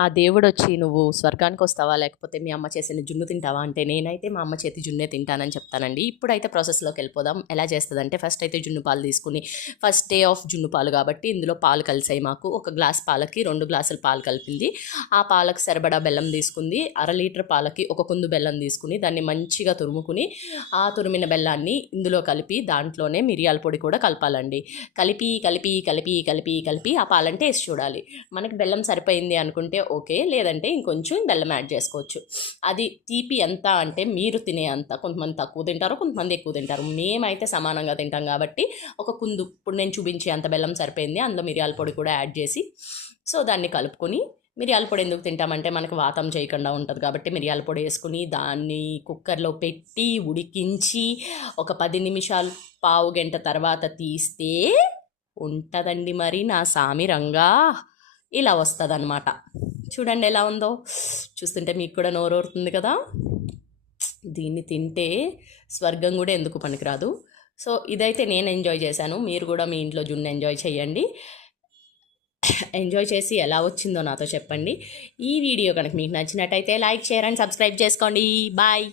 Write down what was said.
ఆ దేవుడొచ్చి "నువ్వు స్వర్గానికొస్తావా? లేకపోతే మీ అమ్మ చేసిన జున్ను తింటావా?" అంటే నేనైతే మా అమ్మ చేతి జున్నే తింటానని చెప్తానండి. ఇప్పుడైతే ప్రాసెస్‌లోకెళ్ళిపోదాం. ఎలా చేస్తదంటే ఫస్ట్ అయితే జున్ను పాలు తీసుకొని ఫస్ట్ డే ఆఫ్ జున్ను పాలు కాబట్టి ఇందులో పాలు కలిసాయి మాకు. ఒక గ్లాస్ పాలకి 2 గ్లాసులు పాలు కలిపింది. ఆ పాలకు సరిపడా బెల్లం తీసుకుంది. అర లీటర్ పాలకి ఒక కుందు బెల్లం తీసుకుని దాన్ని మంచిగా తురుముకుని ఆ తురిమిన బెల్లాన్ని ఇందులో కలిపి దాంట్లోనే మిరియాల పొడి కూడా కలపాలండి. కలిపి కలిపి కలిపి కలిపి కలిపి ఆ పాలంటే ఏసి చూడాలి. మనకి బెల్లం సరిపోయింది అనుకుంటే ఓకే, లేదంటే ఇంకొంచెం బెల్లం యాడ్ చేసుకోవచ్చు. అది తీపి ఎంత అంటే మీరు తినే అంత, కొంతమంది తక్కువ తింటారు, కొంతమంది ఎక్కువ తింటారు. మేమైతే సమానంగా తింటాం కాబట్టి ఒక కుందు ఇప్పుడు నేను చూపించే అంత బెల్లం సరిపోయింది. అందులో మిరియాల పొడి కూడా యాడ్ చేసి సో దాన్ని కలుపుకొని, మిరియాల పొడి ఎందుకు తింటామంటే మనకు వాతం చేయకుండా ఉంటుంది కాబట్టి మిరియాల పొడి వేసుకుని దాన్ని కుక్కర్లో పెట్టి ఉడికించి ఒక 10 నిమిషాలు పావు గంట తర్వాత తీస్తే ఉంటుందండి మరి నా సామి రంగా ఇలా వస్తుందన్నమాట. చూడండి ఎలా ఉందో. చూస్తుంటే మీకు కూడా నోరూరుతుంది కదా. దీన్ని తింటే స్వర్గం కూడా ఎందుకు పనికిరాదు. సో ఇదైతే నేను ఎంజాయ్ చేశాను. మీరు కూడా మీ ఇంట్లో జున్ను ఎంజాయ్ చేయండి. ఎంజాయ్ చేసి ఎలా వచ్చిందో నాతో చెప్పండి. ఈ వీడియో కనుక మీకు నచ్చినట్టయితే లైక్, షేర్ అండ్ సబ్స్క్రైబ్ చేసుకోండి. బాయ్.